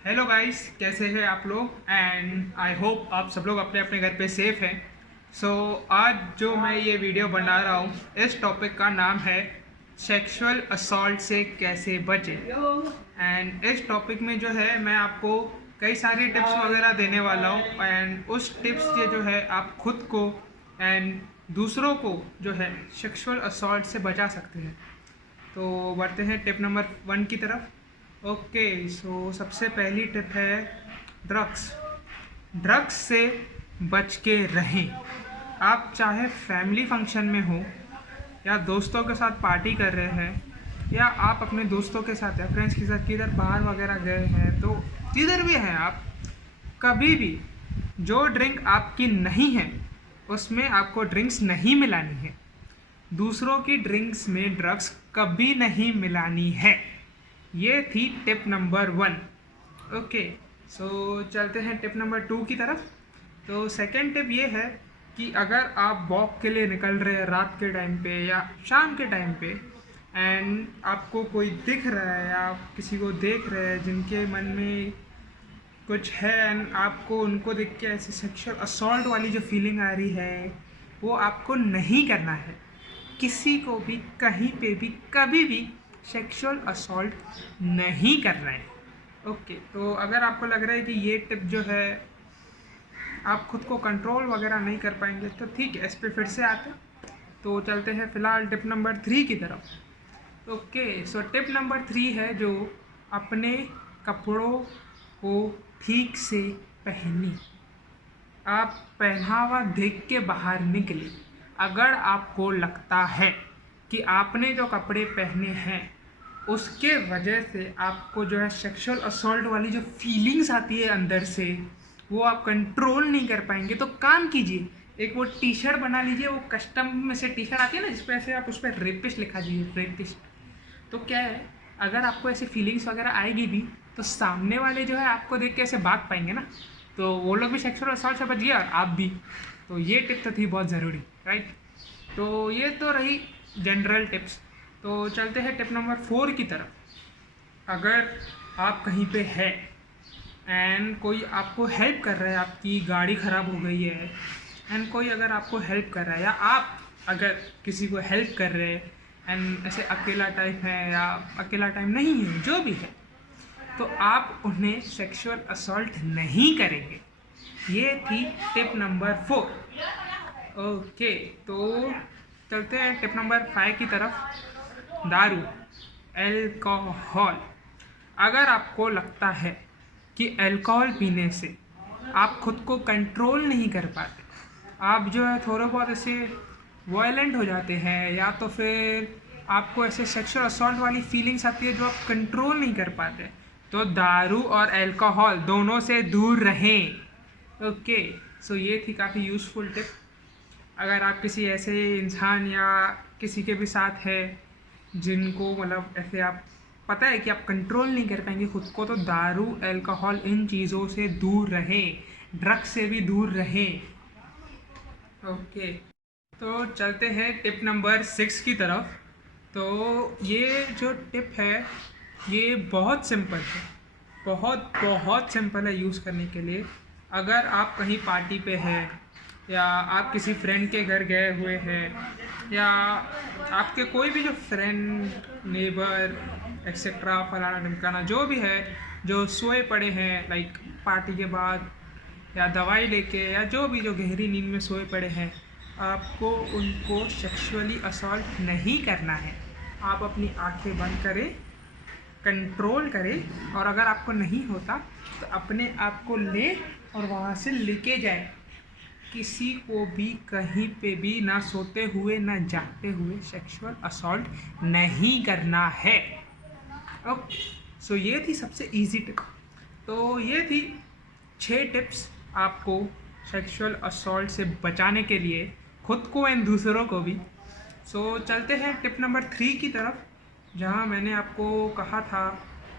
Hello guys, कैसे हैं आप लोग। एंड आई होप आप सब लोग अपने अपने घर पे सेफ हैं। सो आज जो मैं ये वीडियो बना रहा हूँ, इस टॉपिक का नाम है सेक्सुअल असॉल्ट से कैसे बचें। एंड इस टॉपिक में जो है मैं आपको कई सारी टिप्स वगैरह देने वाला हूँ। एंड उस टिप्स से जो है आप खुद को एंड दूसरों को जो है सेक्सुअल असॉल्ट से बचा सकते हैं। तो बढ़ते हैं टिप नंबर 1 की तरफ। ओके, सो सबसे पहली टिप है ड्रग्स। ड्रग्स से बच के रहें। आप चाहे फैमिली फंक्शन में हो या दोस्तों के साथ पार्टी कर रहे हैं या आप अपने दोस्तों के साथ या फ्रेंड्स के साथ किधर बाहर वगैरह गए हैं, तो जिधर भी हैं आप, कभी भी जो ड्रिंक आपकी नहीं है उसमें आपको ड्रिंक्स नहीं मिलानी है। दूसरों की ड्रिंक्स में ड्रग्स कभी नहीं मिलानी है। ये थी टिप नंबर 1। ओके, सो चलते हैं टिप नंबर 2 की तरफ। तो सेकंड टिप ये है कि अगर आप वॉक के लिए निकल रहे हैं रात के टाइम पे या शाम के टाइम पे, एंड आपको कोई दिख रहा है या आप किसी को देख रहे हैं जिनके मन में कुछ है एंड आपको उनको देख के ऐसे सेक्सुअल असॉल्ट वाली जो फीलिंग आ रही है, वो आपको नहीं करना है। किसी को भी कहीं पे भी कभी भी सेक्सुअल असॉल्ट नहीं करना है। ओके, तो अगर आपको लग रहा है कि ये टिप जो है आप खुद को कंट्रोल वगैरह नहीं कर पाएंगे, तो ठीक है, इस पर फिर से आते हैं। तो चलते हैं फिलहाल टिप नंबर 3 की तरफ। ओके, सो टिप नंबर 3 है जो अपने कपड़ों को ठीक से पहनी। आप पहनावा देख के बाहर निकले। अगर आपको लगता है कि आपने जो कपड़े पहने हैं उसके वजह से आपको जो है सेक्सुअल असॉल्ट वाली जो फीलिंग्स आती है अंदर से, वो आप कंट्रोल नहीं कर पाएंगे, तो काम कीजिए, एक वो टी शर्ट बना लीजिए। वो कस्टम में से टी शर्ट आती है ना, जिस पर ऐसे आप उस पर रेपिस्ट लिखा दीजिए, रेपिस्ट। तो क्या है, अगर आपको ऐसी फीलिंग्स वगैरह आएगी भी तो सामने वाले जो है आपको देख के ऐसे भाग पाएंगे ना, तो वो लोग भी सेक्सुअल असॉल्ट से बच गए और आप भी। तो ये टिप तो थी बहुत ज़रूरी, राइट। तो ये तो रही जनरल टिप्स। तो चलते हैं टिप नंबर 4 की तरफ। अगर आप कहीं पे है एंड कोई आपको हेल्प कर रहा है, आपकी गाड़ी ख़राब हो गई है एंड कोई अगर आपको हेल्प कर रहा है या आप अगर किसी को हेल्प कर रहे हैं एंड ऐसे अकेला टाइप है या अकेला टाइम नहीं है, जो भी है, तो आप उन्हें सेक्सुअल असॉल्ट नहीं करेंगे। ये थी टिप नंबर 4। ओके, तो चलते हैं टिप नंबर 5 की तरफ। दारू, एल्कोहल। अगर आपको लगता है कि अल्कोहल पीने से आप खुद को कंट्रोल नहीं कर पाते, आप जो है थोड़े बहुत ऐसे वायलेंट हो जाते हैं या तो फिर आपको ऐसे सेक्सुअल असॉल्ट वाली फीलिंग्स आती है जो आप कंट्रोल नहीं कर पाते, तो दारू और अल्कोहल दोनों से दूर रहें। ओके, सो ये थी काफ़ी यूज़फुल टिप। अगर आप किसी ऐसे इंसान या किसी के भी साथ है जिनको मतलब ऐसे आप पता है कि आप कंट्रोल नहीं कर पाएंगे खुद को, तो दारू, अल्कोहल, इन चीज़ों से दूर रहें, ड्रग्स से भी दूर रहें। ओके, तो चलते हैं टिप नंबर 6 की तरफ। तो ये जो टिप है ये बहुत सिंपल है, बहुत बहुत सिंपल है यूज़ करने के लिए। अगर आप कहीं पार्टी पे हैं या आप किसी फ्रेंड के घर गए हुए हैं या आपके कोई भी जो फ्रेंड, नेबर, एक्सेट्रा, फलाना ढिमकाना जो भी है, जो सोए पड़े हैं लाइक पार्टी के बाद या दवाई लेके या जो भी जो गहरी नींद में सोए पड़े हैं, आपको उनको सेक्सुअली असॉल्ट नहीं करना है। आप अपनी आंखें बंद करें, कंट्रोल करें, और अगर आपको नहीं होता तो अपने आप को ले और वहाँ से लेके जाए। किसी को भी कहीं पे भी ना सोते हुए ना जागते हुए सेक्सुअल असॉल्ट नहीं करना है। ओके, सो ये थी सबसे इजी टिप। तो ये थी 6 टिप्स आपको सेक्सुअल असॉल्ट से बचाने के लिए, खुद को एंड दूसरों को भी। सो चलते हैं टिप नंबर 3 की तरफ, जहाँ मैंने आपको कहा था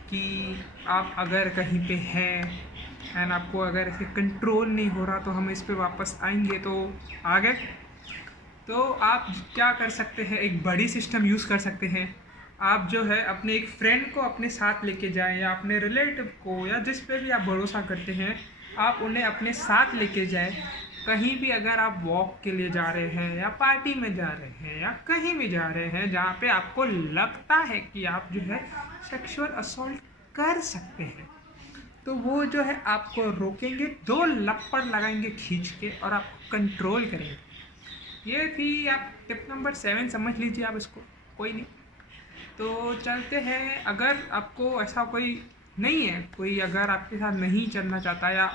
कि आप अगर कहीं पे हैं एंड आपको अगर ऐसे कंट्रोल नहीं हो रहा, तो हम इस पे वापस आएंगे। तो आगे तो आप क्या कर सकते हैं, एक बड़ी सिस्टम यूज़ कर सकते हैं। आप जो है अपने एक फ्रेंड को अपने साथ लेके जाएं या अपने रिलेटिव को या जिस पे भी आप भरोसा करते हैं, आप उन्हें अपने साथ लेके जाएं। कहीं भी अगर आप वॉक के लिए जा रहे हैं या पार्टी में जा रहे हैं या कहीं भी जा रहे हैं जहाँ पे आपको लगता है कि आप जो है सेक्सुअल असॉल्ट कर सकते हैं, तो वो जो है आपको रोकेंगे, 2 लपड़ लगाएंगे खींच के और आपको कंट्रोल करेंगे। ये थी, आप टिप नंबर 7 समझ लीजिए आप इसको, कोई नहीं। तो चलते हैं। अगर आपको ऐसा कोई नहीं है, कोई अगर आपके साथ नहीं चलना चाहता, या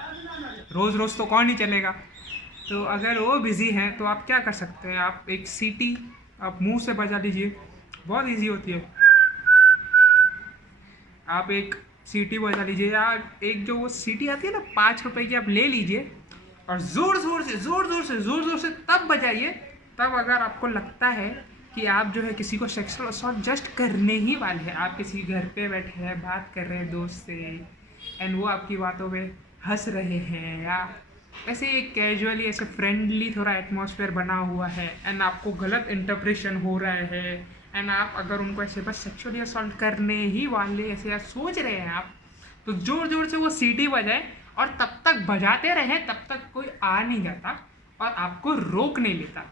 रोज़ रोज़ तो कौन ही चलेगा, तो अगर वो बिज़ी हैं तो आप क्या कर सकते हैं, आप एक सीटी आप मुंह से बजा लीजिए, बहुत इजी होती है। आप एक सीटी बजा लीजिए, या एक जो वो सीटी आती है ना 5 रुपए की, आप ले लीजिए और ज़ोर ज़ोर से तब बजाइए, तब अगर आपको लगता है कि आप जो है किसी को सेक्सुअल असॉल्ट जस्ट करने ही वाले हैं, आप किसी घर पे बैठे हैं, बात कर रहे हैं दोस्त से, एंड वो आपकी बातों पे हंस रहे हैं, या ऐसे एक कैजुअली ऐसे फ्रेंडली थोड़ा एटमॉस्फेयर बना हुआ है, एंड आपको गलत इंटरप्रेशन हो रहा है, एंड आप अगर उनको ऐसे बस सेक्सुअली असॉल्ट करने ही वाले ऐसे या सोच रहे हैं आप, तो ज़ोर ज़ोर से वो सीटी बजाए और तब तक बजाते रहें, तब तक कोई आ नहीं जाता और आपको रोक नहीं लेता।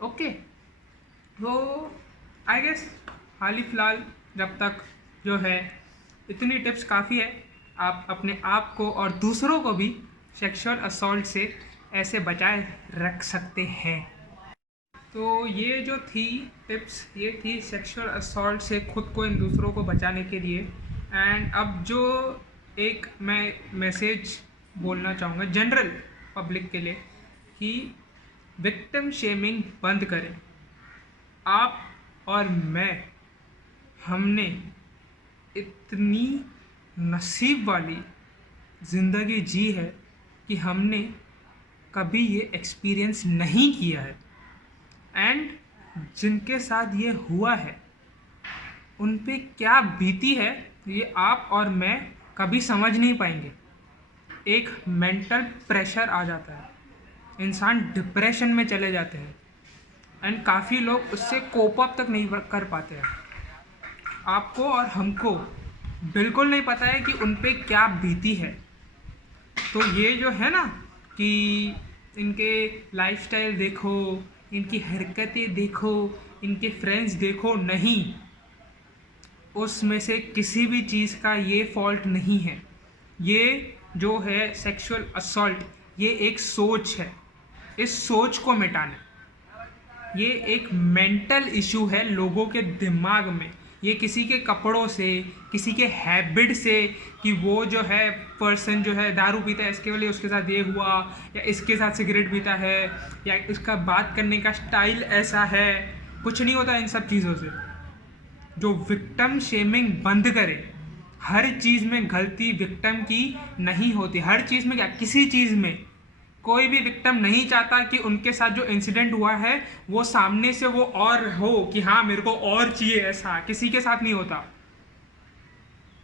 ओके, तो आई गेस हाल ही फिलहाल जब तक जो है इतनी टिप्स काफ़ी है, आप अपने आप को और दूसरों को भी सेक्सुअल असॉल्ट से ऐसे बचाए रख सकते हैं। तो ये जो थी टिप्स, ये थी सेक्सुअल असॉल्ट से खुद को इन दूसरों को बचाने के लिए। एंड अब जो एक मैं मैसेज बोलना चाहूँगा जनरल पब्लिक के लिए, कि विक्टिम शेमिंग बंद करें। आप और मैं, हमने इतनी नसीब वाली ज़िंदगी जी है कि हमने कभी ये एक्सपीरियंस नहीं किया है, एंड जिनके साथ ये हुआ है उन पे क्या बीती है ये आप और मैं कभी समझ नहीं पाएंगे। एक मेंटल प्रेशर आ जाता है, इंसान डिप्रेशन में चले जाते हैं, एंड काफ़ी लोग उससे कोप अप तक नहीं कर पाते हैं। आपको और हमको बिल्कुल नहीं पता है कि उन पे क्या बीती है। तो ये जो है ना कि इनके लाइफस्टाइल देखो, इनकी हरकतें देखो, इनके फ्रेंड्स देखो, नहीं, उसमें से किसी भी चीज़ का ये फॉल्ट नहीं है। ये जो है सेक्सुअल असॉल्ट, ये एक सोच है, इस सोच को मिटाना, ये एक मेंटल इशू है लोगों के दिमाग में। ये किसी के कपड़ों से, किसी के हैबिट से, कि वो जो है पर्सन जो है दारू पीता है इसके लिए उसके साथ ये हुआ, या इसके साथ सिगरेट पीता है, या इसका बात करने का स्टाइल ऐसा है, कुछ नहीं होता इन सब चीज़ों से। जो विक्टिम शेमिंग बंद करे, हर चीज़ में गलती विक्टिम की नहीं होती, हर चीज़ में क्या, किसी चीज़ में कोई भी विक्टिम नहीं चाहता कि उनके साथ जो इंसिडेंट हुआ है वो सामने से वो और हो कि हाँ मेरे को और चाहिए, ऐसा किसी के साथ नहीं होता।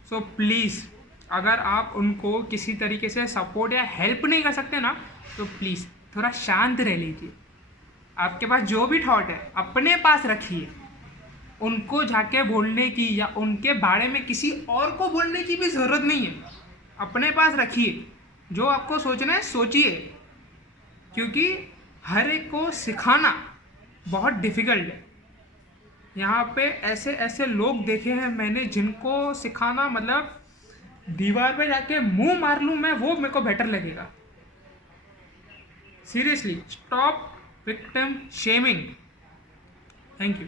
सो प्लीज़, अगर आप उनको किसी तरीके से सपोर्ट या हेल्प नहीं कर सकते ना, तो प्लीज़ थोड़ा शांत रह लीजिए। आपके पास जो भी थॉट है अपने पास रखिए, उनको जाके बोलने की या उनके बारे में किसी और को बोलने की भी ज़रूरत नहीं है। अपने पास रखिए, जो आपको सोचना है सोचिए, क्योंकि हर एक को सिखाना बहुत डिफ़िकल्ट है। यहाँ पे ऐसे ऐसे लोग देखे हैं मैंने जिनको सिखाना मतलब दीवार पे जाके मुंह मार लूँ मैं, वो मेरे को बेटर लगेगा। Seriously, stop victim shaming. Thank you.